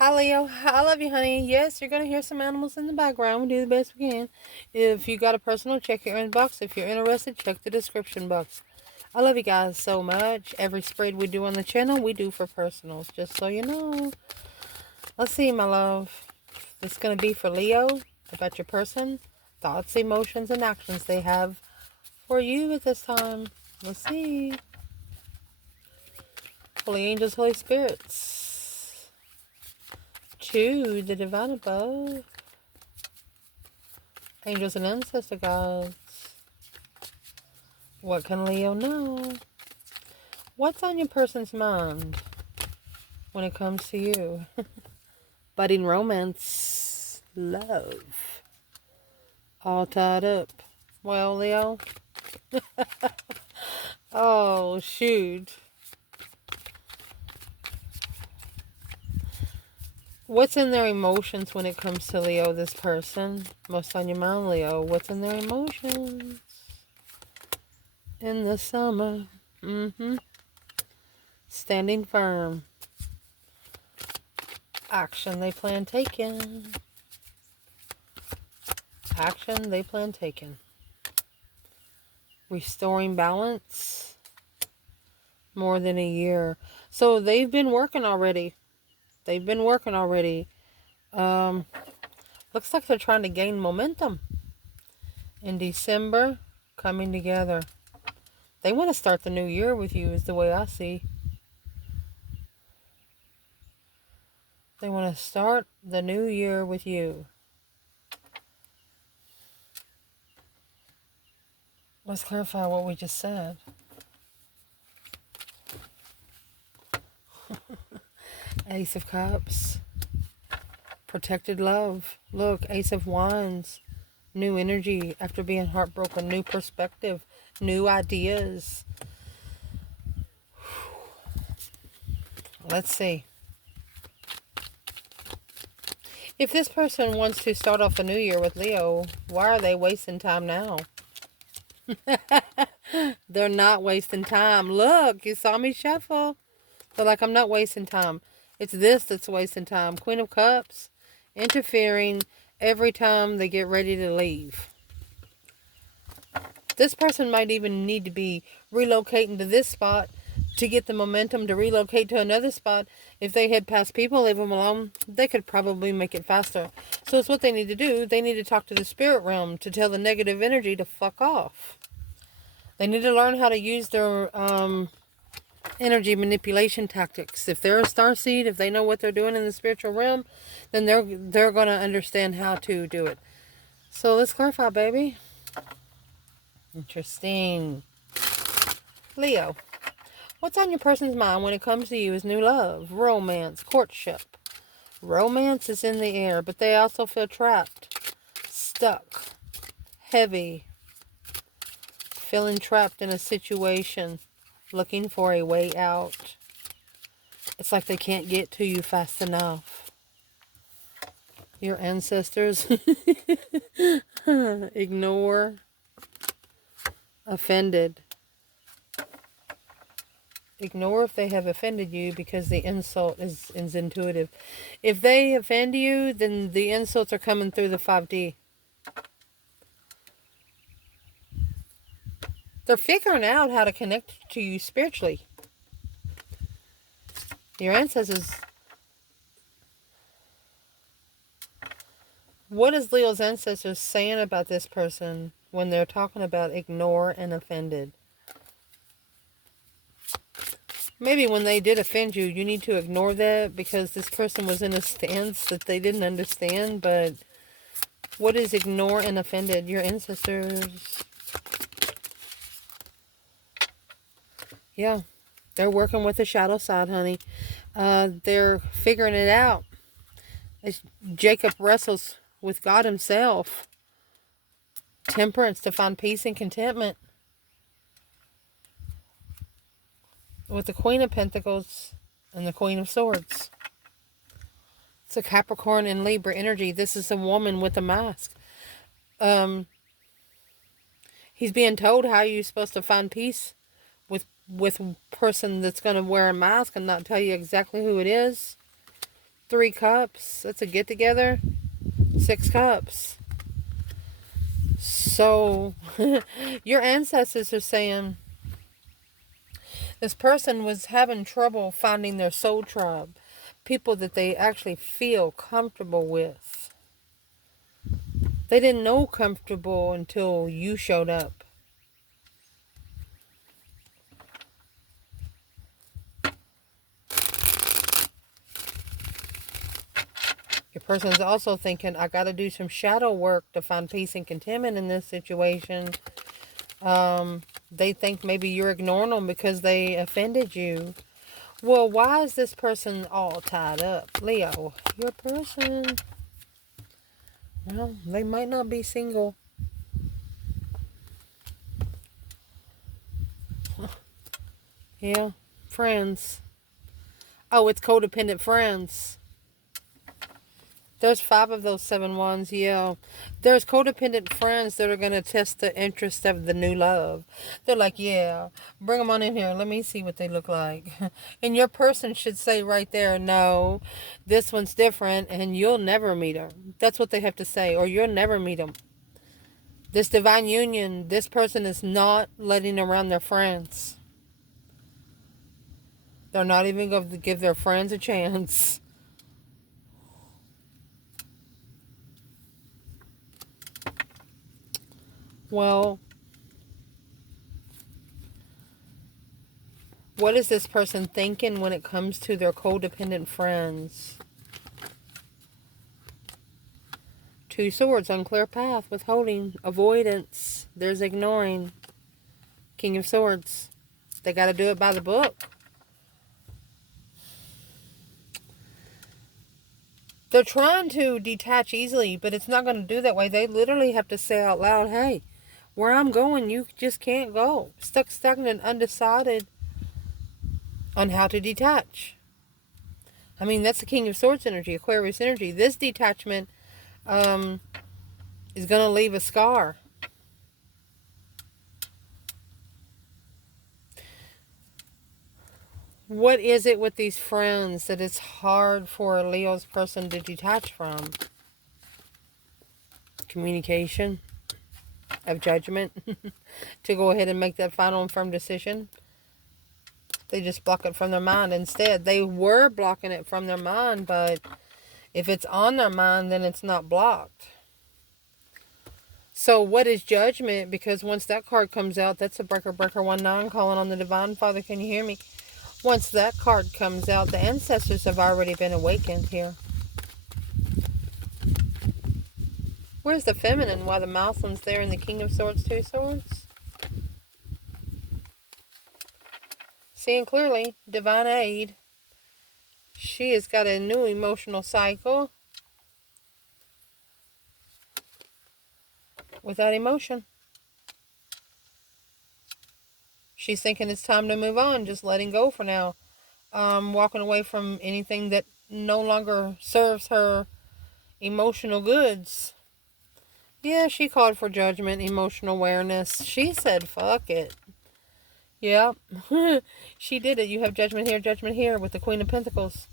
Hi, Leo. I love you, honey. Yes, you're going to hear some animals in the background. We do the best we can. If you got a personal, check your inbox. If you're interested, check the description box. I love you guys so much. Every spread we do on the channel, we do for personals, just so you know. Let's see, my love. This is going to be for Leo, about your person, thoughts, emotions, and actions they have for you at this time. Let's see. Holy angels, Holy spirits. To the divine above. Angels and ancestor gods. What can Leo know? What's on your person's mind when it comes to you? Budding romance. Love. All tied up. Well, Leo. Oh, shoot. What's in their emotions when it comes to Leo, this person? Most on your mind, Leo. What's in their emotions? In the summer. Standing firm. Action they plan taking. Action they plan taking. Restoring balance. More than a year. So they've been working already. They've been working already. Looks like they're trying to gain momentum. In December, coming together. They want to start the new year with you, is the way I see. They want to start the new year with you. Let's clarify what we just said. Ace of Cups. Protected love. Look, Ace of Wands. New energy after being heartbroken. New perspective. New ideas. Let's see. If this person wants to start off the new year with Leo, why are they wasting time now? They're not wasting time. Look, you saw me shuffle. They're like, I'm not wasting time. It's this that's wasting time. Queen of Cups. Interfering every time they get ready to leave. This person might even need to be relocating to this spot to get the momentum to relocate to another spot. If they head past people, leave them alone, they could probably make it faster. So it's what they need to do. They need to talk to the spirit realm to tell the negative energy to fuck off. They need to learn how to use their energy manipulation tactics. If they're a starseed, if they know what they're doing in the spiritual realm, then they're going to understand how to do it. So let's clarify, baby. Interesting. Leo. What's on your person's mind when it comes to you is new love, romance, courtship. Romance is in the air, but they also feel trapped, stuck, heavy, feeling trapped in a situation, looking for a way out. It's like they can't get to you fast enough. Your ancestors. Ignore. Offended. Ignore if they have offended you because the insult is intuitive. If they offend you, then the insults are coming through the 5D. They're figuring out how to connect to you spiritually. Your ancestors. What is Leo's ancestors saying about this person when they're talking about ignore and offended? Maybe when they did offend you, you need to ignore that because this person was in a stance that they didn't understand. But what is ignore and offended? Your ancestors. Yeah, they're working with the shadow side, honey. They're figuring it out. As Jacob wrestles with God himself. Temperance to find peace and contentment. With the Queen of Pentacles and the Queen of Swords. It's a Capricorn and Libra energy. This is a woman with a mask. He's being told how you're supposed to find peace with a person that's going to wear a mask and not tell you exactly who it is. 3 cups. That's a get-together. 6 cups. So, your ancestors are saying this person was having trouble finding their soul tribe. People that they actually feel comfortable with. They didn't know comfortable until you showed up. Your person's also thinking, I got to do some shadow work to find peace and contentment in this situation. They think maybe you're ignoring them because they offended you. Well, why is this person all tied up? Leo, your person, well, they might not be single. Yeah, friends. Oh, it's codependent friends. There's 5 of those 7 ones, yeah. There's codependent friends that are going to test the interest of the new love. They're like, yeah, bring them on in here. Let me see what they look like. And your person should say right there, no, this one's different and you'll never meet her. That's what they have to say, or you'll never meet them. This divine union, this person is not letting around their friends. They're not even going to give their friends a chance. Well, what is this person thinking when it comes to their codependent friends? 2 swords, unclear path, withholding, avoidance. There's ignoring. King of Swords. They got to do it by the book. They're trying to detach easily, but it's not going to do that way. They literally have to say out loud, hey, where I'm going, you just can't go. Stuck, stagnant, undecided on how to detach. I mean, that's the King of Swords energy, Aquarius energy. This detachment is going to leave a scar. What is it with these friends that it's hard for a Leo's person to detach from? Communication of judgment to go ahead and make that final and firm decision. They just block it from their mind instead. They were blocking it from their mind, but if it's on their mind, then it's not blocked. So what is judgment? Because once that card comes out, that's a breaker 19 calling on the Divine Father. Can you hear me? Once that card comes out, the ancestors have already been awakened here. Where's the feminine? Why the Mouseland's there in the King of Swords, 2 swords? Seeing clearly, divine aid. She has got a new emotional cycle without emotion. She's thinking it's time to move on, just letting go for now. Walking away from anything that no longer serves her emotional goods. Yeah, she called for judgment, emotional awareness. She said, fuck it. Yeah, she did it. You have judgment here with the Queen of Pentacles.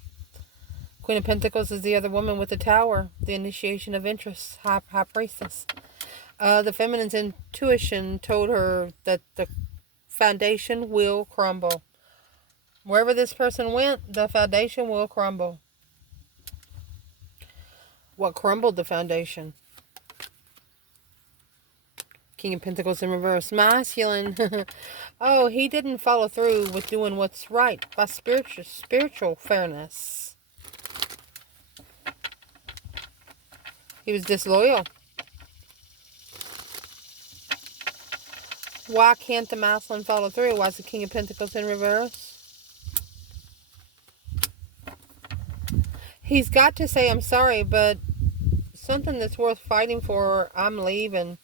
Queen of Pentacles is the other woman with the tower. The initiation of interest. High priestess. The feminine's intuition told her that the foundation will crumble. Wherever this person went, the foundation will crumble. What crumbled the foundation? King of Pentacles in reverse. Masculine. Oh, he didn't follow through with doing what's right by spiritual fairness. He was disloyal. Why can't the masculine follow through? Why is the King of Pentacles in reverse? He's got to say, I'm sorry, but something that's worth fighting for, I'm leaving.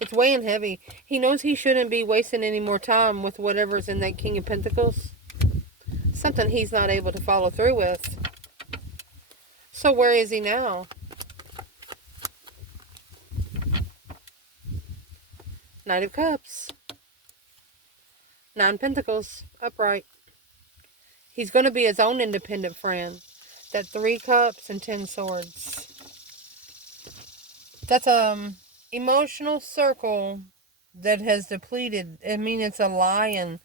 It's weighing heavy. He knows he shouldn't be wasting any more time with whatever's in that King of Pentacles. Something he's not able to follow through with. So where is he now? Knight of Cups. 9 Pentacles, upright. He's going to be his own independent friend. that 3 cups and 10 swords. That's emotional circle that has depleted. I mean, it's a lion.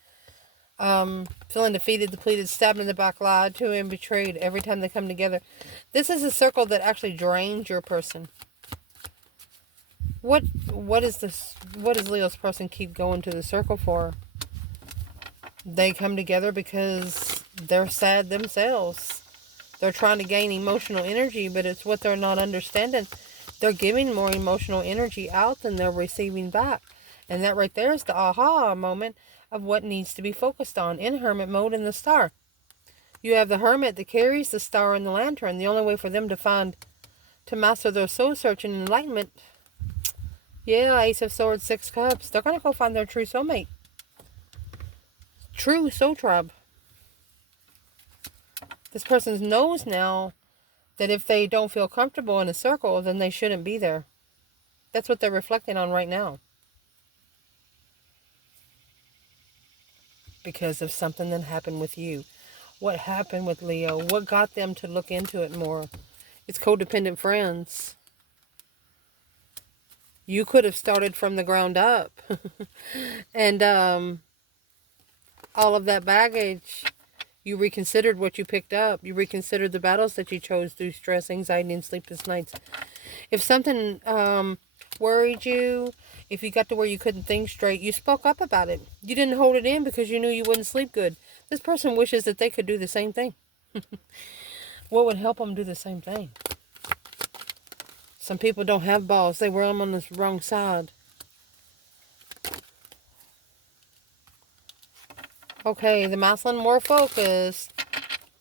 Feeling defeated, depleted, stabbed in the back, lied to, and betrayed every time they come together. This is a circle that actually drains your person. What is this? What does Leo's person keep going to the circle for? They come together because they're sad themselves. They're trying to gain emotional energy, but it's what they're not understanding. They're giving more emotional energy out than they're receiving back. And that right there is the aha moment of what needs to be focused on in hermit mode in the star. You have the hermit that carries the star and the lantern. The only way for them to master their soul search and enlightenment. Yeah, Ace of Swords, 6 cups. They're going to go find their true soulmate. True soul tribe. This person knows now that if they don't feel comfortable in a circle, then they shouldn't be there. That's what they're reflecting on right now. Because of something that happened with you. What happened with Leo? What got them to look into it more? It's codependent friends. You could have started from the ground up. And all of that baggage, you reconsidered what you picked up. You reconsidered the battles that you chose through stress, anxiety, and sleepless nights. If something worried you, if you got to where you couldn't think straight, you spoke up about it. You didn't hold it in because you knew you wouldn't sleep good. This person wishes that they could do the same thing. What would help them do the same thing? Some people don't have balls. They wear them on the wrong side. Okay, the masculine more focused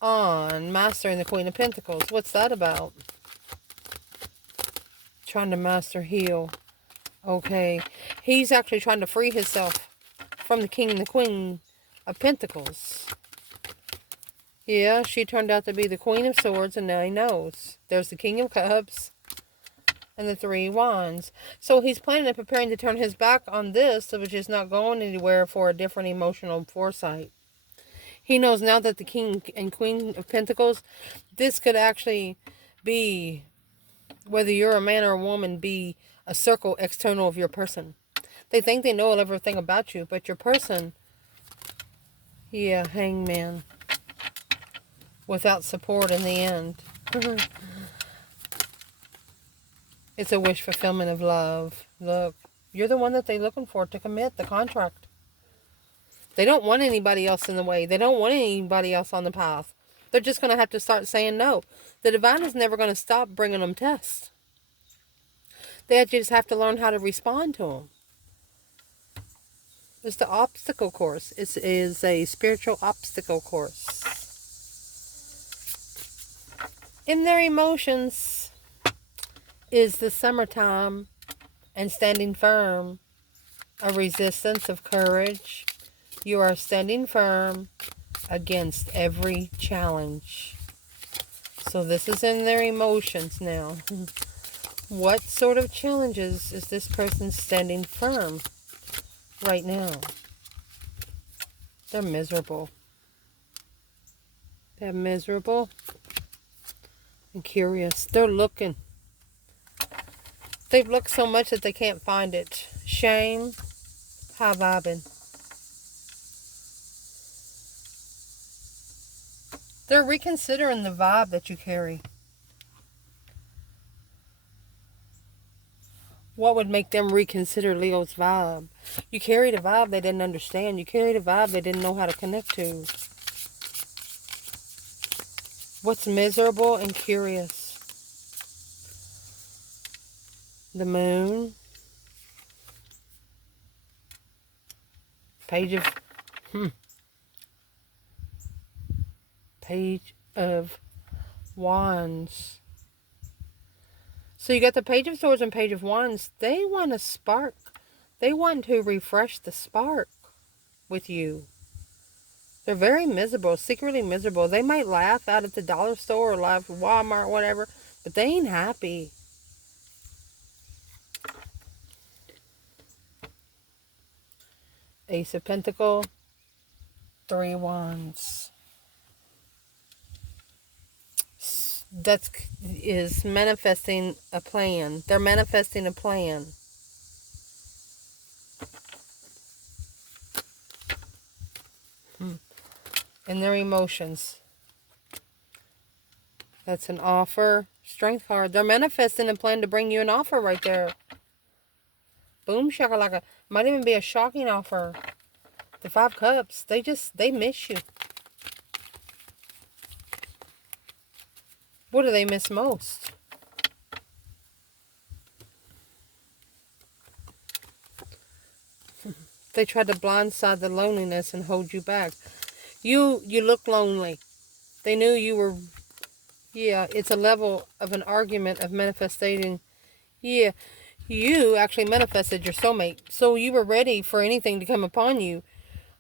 on mastering the Queen of Pentacles. What's that about? Trying to master, heal. Okay, he's actually trying to free himself from the King and the Queen of Pentacles. Yeah, she turned out to be the Queen of Swords, and now he knows. There's the King of Cups and the 3 Wands. So he's planning and preparing to turn his back on this, which is not going anywhere, for a different emotional foresight. He knows now that the King and Queen of Pentacles, this could actually be, whether you're a man or a woman, be a circle external of your person. They think they know everything about you, but your person, yeah, hangman. Without support in the end. It's a wish fulfillment of love. Look, you're the one that they're looking for to commit the contract. They don't want anybody else in the way. They don't want anybody else on the path. They're just going to have to start saying no. The divine is never going to stop bringing them tests. They just have to learn how to respond to them. It's the obstacle course. It is a spiritual obstacle course. In their emotions is the summertime and standing firm, a resistance of courage. You are standing firm against every challenge. So this is in their emotions now. What sort of challenges is this person standing firm right now? They're miserable. They're miserable and curious. They're looking. They've looked so much that they can't find it. Shame. High vibing. They're reconsidering the vibe that you carry. What would make them reconsider Leo's vibe? You carried a vibe they didn't understand. You carried a vibe they didn't know how to connect to. What's miserable and curious? The moon. Page of Wands. So you got the Page of Swords and Page of Wands. They want a spark. They want to refresh the spark with you. They're very miserable, secretly miserable. They might laugh out at the dollar store or laugh at Walmart, whatever, but they ain't happy. Ace of Pentacles, 3 Wands. is manifesting a plan. They're manifesting a plan. In their emotions. That's an offer. Strength card. They're manifesting a plan to bring you an offer right there. Boom shakalaka. Might even be a shocking offer. The 5 Cups. They miss you. What do they miss most? They tried to blindside the loneliness and hold you back. You look lonely. They knew you were... Yeah, it's a level of an argument of manifesting. Yeah, you actually manifested your soulmate. So you were ready for anything to come upon you.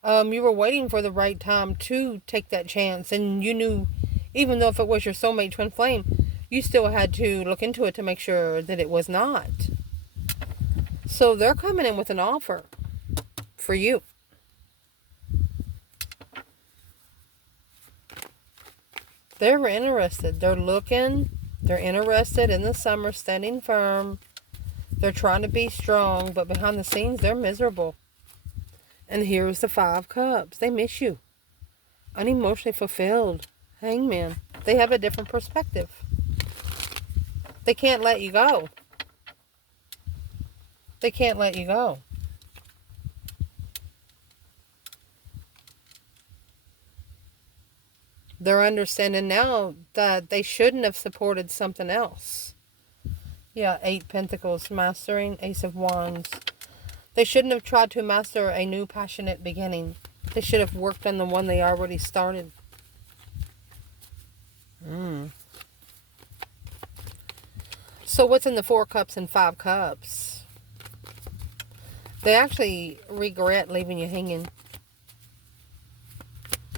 You were waiting for the right time to take that chance. And you knew, even though if it was your soulmate twin flame, you still had to look into it to make sure that it was not. So they're coming in with an offer for you. They're interested. They're looking. They're interested in the summer, standing firm. They're trying to be strong, but behind the scenes, they're miserable. And here's the 5 Cups. They miss you. Unemotionally fulfilled. Hangman. They have a different perspective. They can't let you go. They can't let you go. They're understanding now that they shouldn't have supported something else. Yeah, 8 Pentacles, mastering, Ace of Wands. They shouldn't have tried to master a new passionate beginning. They should have worked on the one they already started. So what's in the 4 Cups and 5 Cups? They actually regret leaving you hanging.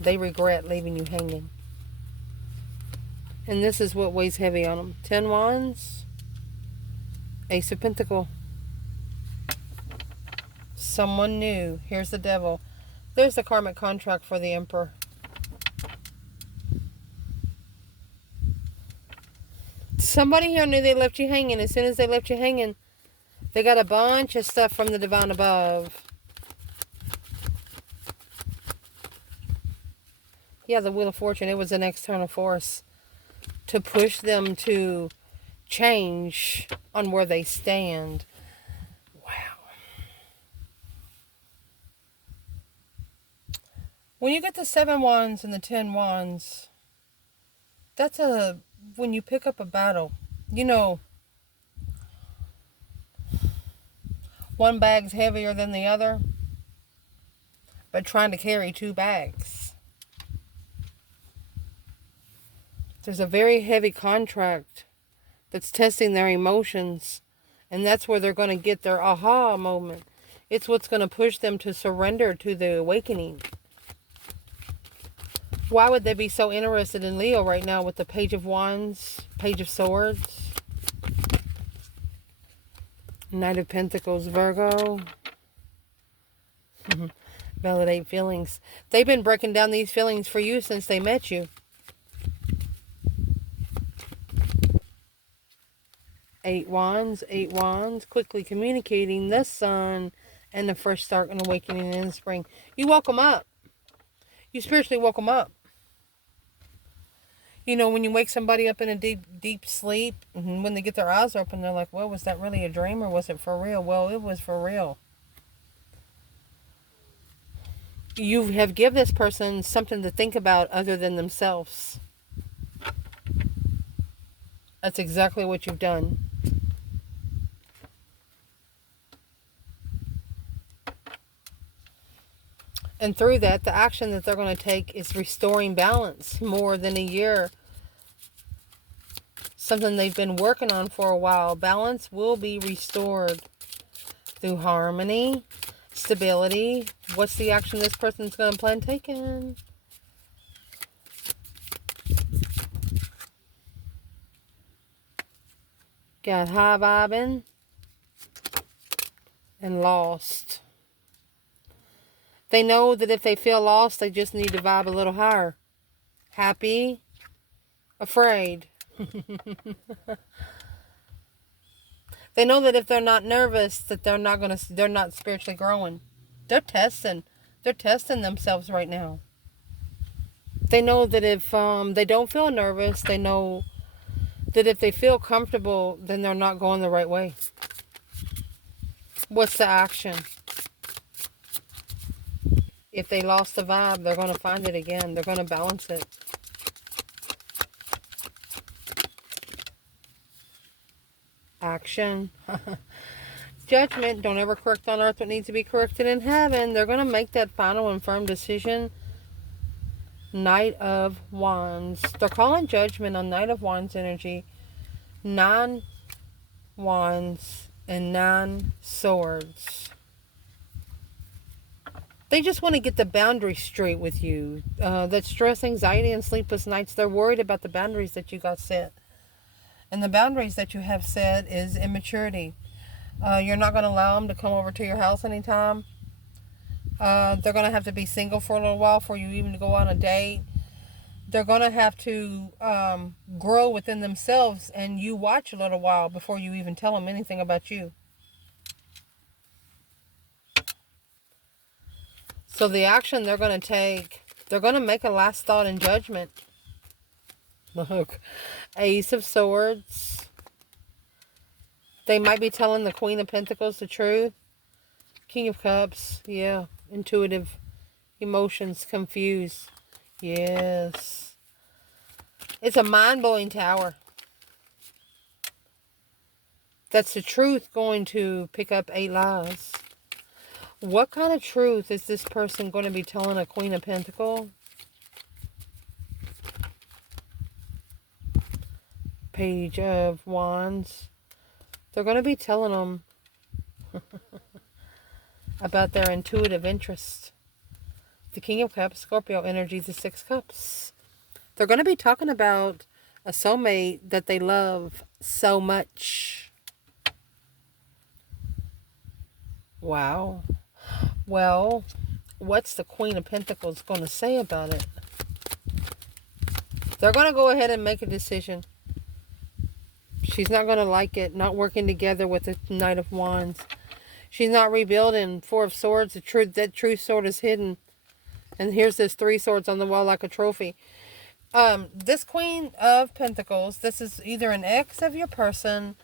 They regret leaving you hanging. And this is what weighs heavy on them. 10 Wands. Ace of Pentacle. Someone new. Here's the Devil. There's the karmic contract for the Emperor. Somebody here knew they left you hanging. As soon as they left you hanging, they got a bunch of stuff from the divine above. Yeah, the Wheel of Fortune. It was an external force to push them to change on where they stand. Wow. When you get the 7 Wands and the 10 Wands, that's when you pick up a battle. You know, one bag's heavier than the other, but trying to carry 2 bags. There's a very heavy contract that's testing their emotions, and that's where they're going to get their aha moment. It's what's going to push them to surrender to the awakening. Why would they be so interested in Leo right now with the Page of Wands, Page of Swords, Knight of Pentacles, Virgo? Validate feelings. They've been breaking down these feelings for you since they met you. 8 Wands, 8 Wands, quickly communicating the Sun and the fresh start and awakening in the spring. You woke them up. You spiritually woke them up. You know, when you wake somebody up in a deep, deep sleep, and when they get their eyes open, they're like, well, was that really a dream or was it for real? Well, it was for real. You have given this person something to think about other than themselves. That's exactly what you've done. And through that, the action that they're going to take is restoring balance more than a year. Something they've been working on for a while. Balance will be restored through harmony, stability. What's the action this person's going to plan taking? Got high vibing and lost. They know that if they feel lost, they just need to vibe a little higher. Happy, afraid. They know that if they're not nervous, that they're not spiritually growing. They're testing. They're testing themselves right now. They know that if they don't feel nervous, they know that if they feel comfortable, then they're not going the right way. What's the action? If they lost the vibe, they're going to find it again. They're going to balance it. Action. Judgment. Don't ever correct on earth what needs to be corrected in heaven. They're going to make that final and firm decision. Knight of Wands. They're calling judgment on Knight of Wands energy. 9 Wands and 9 Swords. They just want to get the boundary straight with you. That stress, anxiety, and sleepless nights, they're worried about the boundaries that you got set. And the boundaries that you have set is immaturity. You're not going to allow them to come over to your house anytime. They're going to have to be single for a little while before you even go on a date. They're going to have to grow within themselves, and you watch a little while before you even tell them anything about you. So the action they're going to take, they're going to make a last thought and judgment. Look, Ace of Swords. They might be telling the Queen of Pentacles the truth. King of Cups, yeah. Intuitive emotions, confused. Yes. It's a mind-blowing tower. That's the truth going to pick up 8 lies. What kind of truth is this person going to be telling a Queen of Pentacles? Page of Wands. They're going to be telling them about their intuitive interest. The King of Cups, Scorpio energy, the 6 Cups. They're going to be talking about a soulmate that they love so much. Wow. Well, what's the Queen of Pentacles going to say about it? They're going to go ahead and make a decision. She's not going to like it, not working together with the Knight of Wands. She's not rebuilding. 4 of Swords, that true sword is hidden. And here's this 3 swords on the wall like a trophy. This Queen of Pentacles, this is either an ex of your person.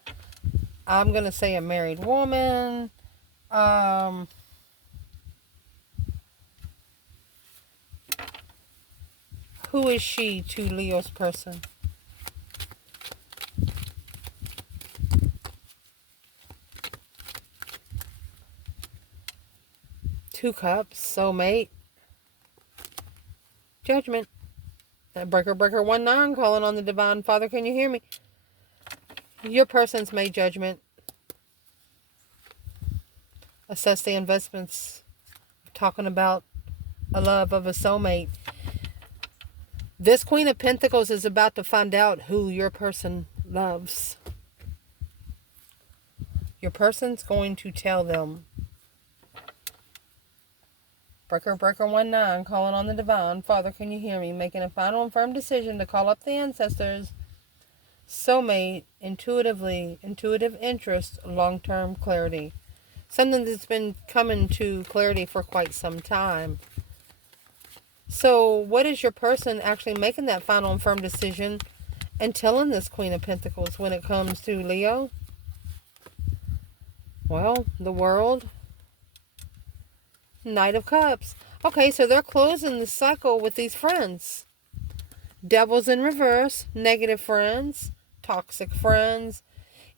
I'm going to say a married woman. Who is she to Leo's person? Two Cups, soulmate. Judgment. Breaker 19 calling on the Divine Father. Can you hear me? Your person's made judgment. Assess the investments. Talking about a love of a soulmate. This Queen of Pentacles is about to find out who your person loves. Your person's going to tell them. Breaker 19 calling on the Divine Father. Can you hear me? Making a final and firm decision to call up the ancestors. Soulmate, intuitive interest, long-term clarity. Something that's been coming to clarity for quite some time. So what is your person actually making that final and firm decision and telling this Queen of Pentacles when it comes to Leo? Well, the World. Knight of Cups. Okay, so they're closing the cycle with these friends. Devils in reverse, negative friends, toxic friends,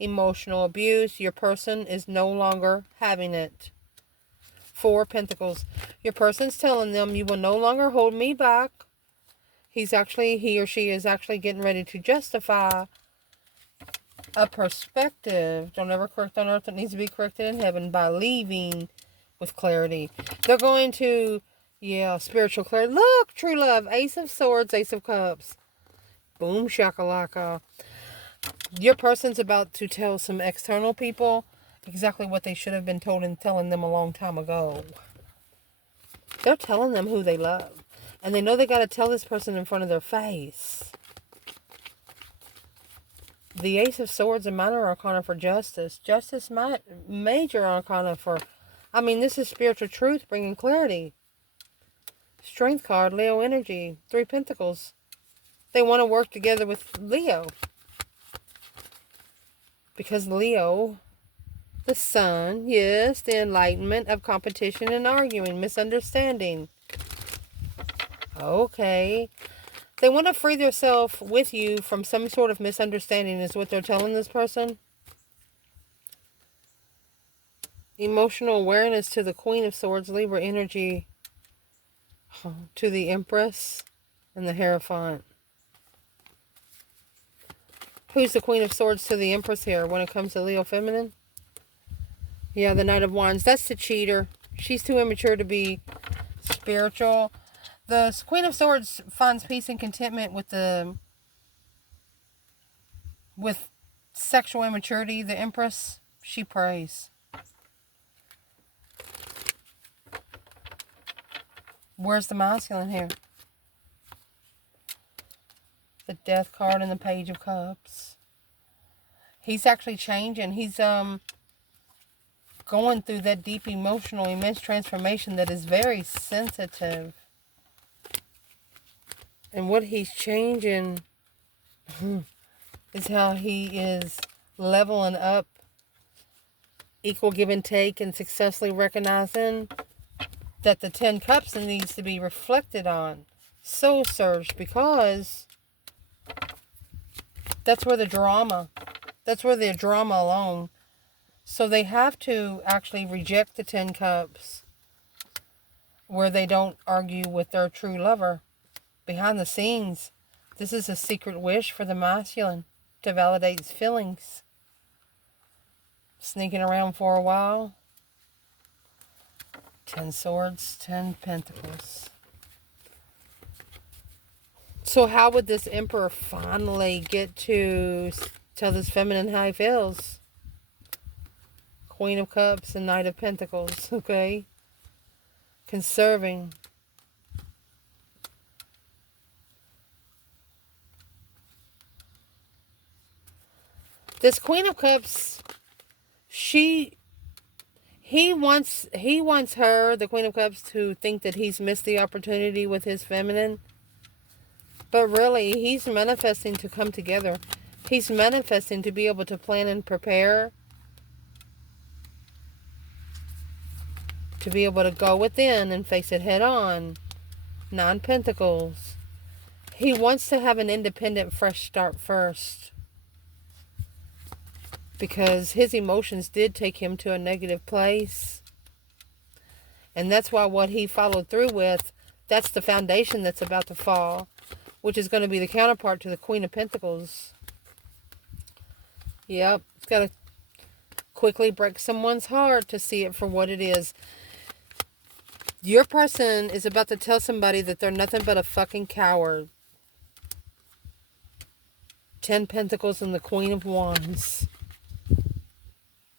emotional abuse. Your person is no longer having it. 4 Pentacles. Your person's telling them, you will no longer hold me back. He or she is actually getting ready to justify a perspective. Don't ever correct on earth that needs to be corrected in heaven by leaving with clarity. They're going to, spiritual clarity. Look, true love. Ace of Swords, Ace of Cups. Boom, shakalaka. Your person's about to tell some external people exactly what they should have been told and telling them a long time ago. They're telling them who they love. And they know they got to tell this person in front of their face. The Ace of Swords and Minor Arcana for Justice. Justice, Major Arcana for... I mean, this is spiritual truth, bringing clarity. Strength card, Leo energy. 3 Pentacles. They want to work together with Leo. Because Leo, the Sun, yes, the enlightenment of competition and arguing, misunderstanding. Okay. They want to free themselves with you from some sort of misunderstanding is what they're telling this person. Emotional awareness to the Queen of Swords, Libra energy, to the Empress and the Hierophant. Who's the Queen of Swords to the Empress here when it comes to Leo feminine? Yeah, the Knight of Wands. That's the cheater. She's too immature to be spiritual. The Queen of Swords finds peace and contentment with sexual immaturity. The Empress, she prays. Where's the masculine here? The Death card and the Page of Cups. He's actually changing. He's going through that deep emotional, immense transformation that is very sensitive. And what he's changing is how he is leveling up, equal give and take, and successfully recognizing that the 10 Cups needs to be reflected on. Soul Surge, because that's where the drama alone. So they have to actually reject the 10 Cups, where they don't argue with their true lover. Behind the scenes, this is a secret wish for the masculine to validate his feelings. Sneaking around for a while. 10 Swords, 10 Pentacles. So how would this Emperor finally get to tell this feminine how he feels? Queen of Cups and Knight of Pentacles, okay? Conserving. This Queen of Cups, he wants her, the Queen of Cups, to think that he's missed the opportunity with his feminine. But really, he's manifesting to come together. He's manifesting to be able to plan and prepare. To be able to go within and face it head on. 9 Pentacles. He wants to have an independent, fresh start first. Because his emotions did take him to a negative place. And that's why what he followed through with, that's the foundation that's about to fall. Which is going to be the counterpart to the Queen of Pentacles. Yep. It's got to quickly break someone's heart to see it for what it is. Your person is about to tell somebody that they're nothing but a fucking coward. 10 Pentacles and the Queen of Wands.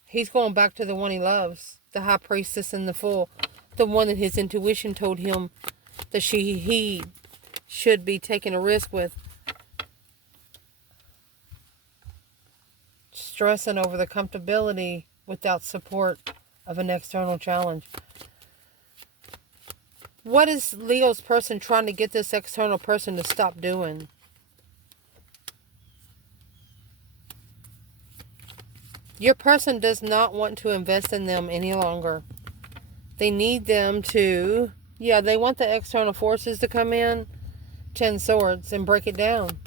He's going back to the one he loves. The High Priestess and the Fool. The one that his intuition told him that he should be taking a risk with. Stressing over the comfortability without support of an external challenge. What is Leo's person trying to get this external person to stop doing? Your person does not want to invest in them any longer. They need them to... Yeah, they want the external forces to come in. 10 Swords and break it down.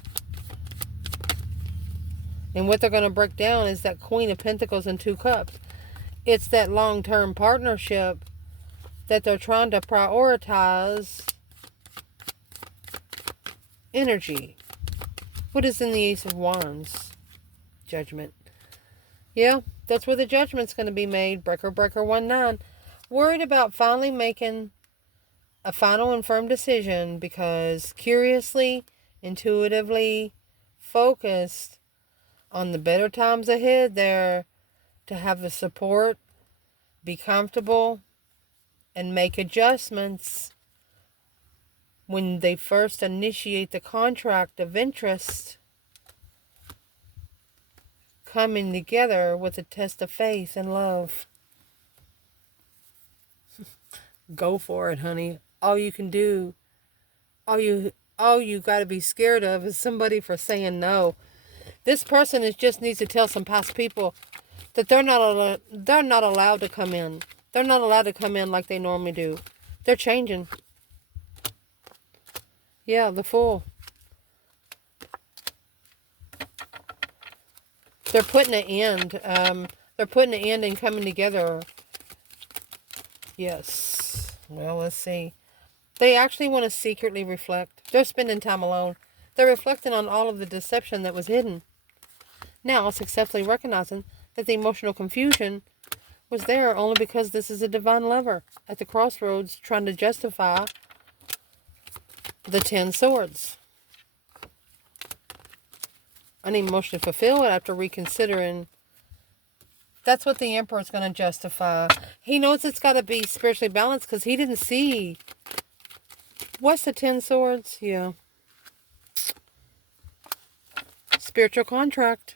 And what they're going to break down is that Queen of Pentacles and 2 Cups. It's that long-term partnership that they're trying to prioritize energy. What is in the Ace of Wands? Judgment. Yeah, that's where the judgment's going to be made. Breaker, breaker, 1-9. Worried about finally making a final and firm decision because curiously, intuitively focused on the better times ahead there to have the support, be comfortable, and make adjustments when they first initiate the contract of interest. coming together with a test of faith and love. Go for it, honey. All you can do, all you got to be scared of is somebody for saying no. This person just needs to tell some past people that they're not allowed to come in. They're not allowed to come in like they normally do. They're changing. Yeah, the Fool. They're putting an end. They're putting an end and coming together. Yes. Well, let's see. They actually want to secretly reflect. They're spending time alone. They're reflecting on all of the deception that was hidden. Now, successfully recognizing that the emotional confusion was there only because this is a divine lover at the crossroads trying to justify the 10 swords. Unemotionally fulfilled after reconsidering. That's what the Emperor is going to justify. He knows it's got to be spiritually balanced because he didn't see. What's the 10 swords? Yeah. Spiritual contract.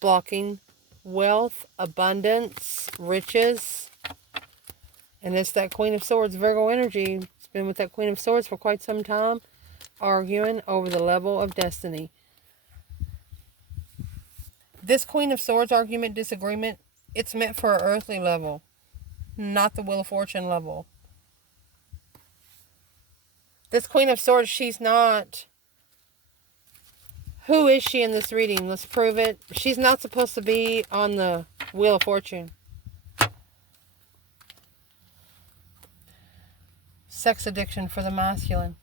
Blocking wealth, abundance, riches. And it's that Queen of Swords, Virgo energy. It's been with that Queen of Swords for quite some time, arguing over the level of destiny. This Queen of Swords argument, disagreement, it's meant for an earthly level, not the Wheel of Fortune level. This Queen of Swords, she's not... Who is she in this reading? Let's prove it. She's not supposed to be on the Wheel of Fortune. Sex addiction for the masculine.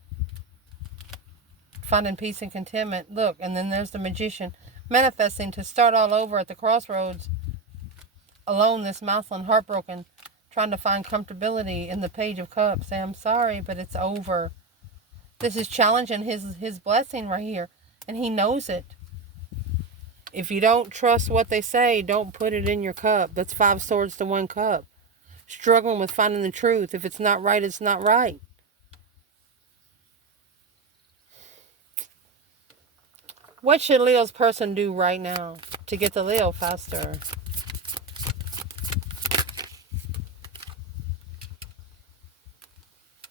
Finding peace and contentment. Look, and then there's the Magician. Manifesting to start all over at the crossroads. Alone, this masculine, heartbroken. Trying to find comfortability in the Page of Cups. Say, I'm sorry, but it's over. This is challenging his blessing right here. And he knows it. If you don't trust what they say, don't put it in your cup. That's 5 swords to 1 cup. Struggling with finding the truth. If it's not right, it's not right. What should Leo's person do right now to get the Leo faster?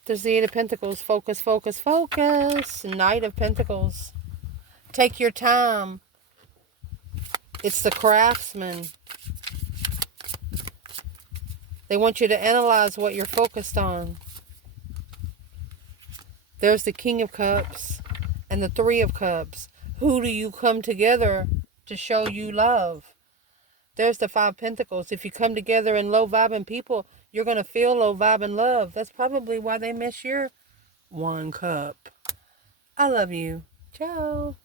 There's the 8 of Pentacles. Focus, focus, focus. Knight of Pentacles. Take your time. It's the Craftsman. They want you to analyze what you're focused on. There's the King of Cups and the 3 of Cups. Who do you come together to show you love? There's the 5 Pentacles. If you come together in low vibing people, you're going to feel low vibing love. That's probably why they miss your 1 cup. I love you. Ciao.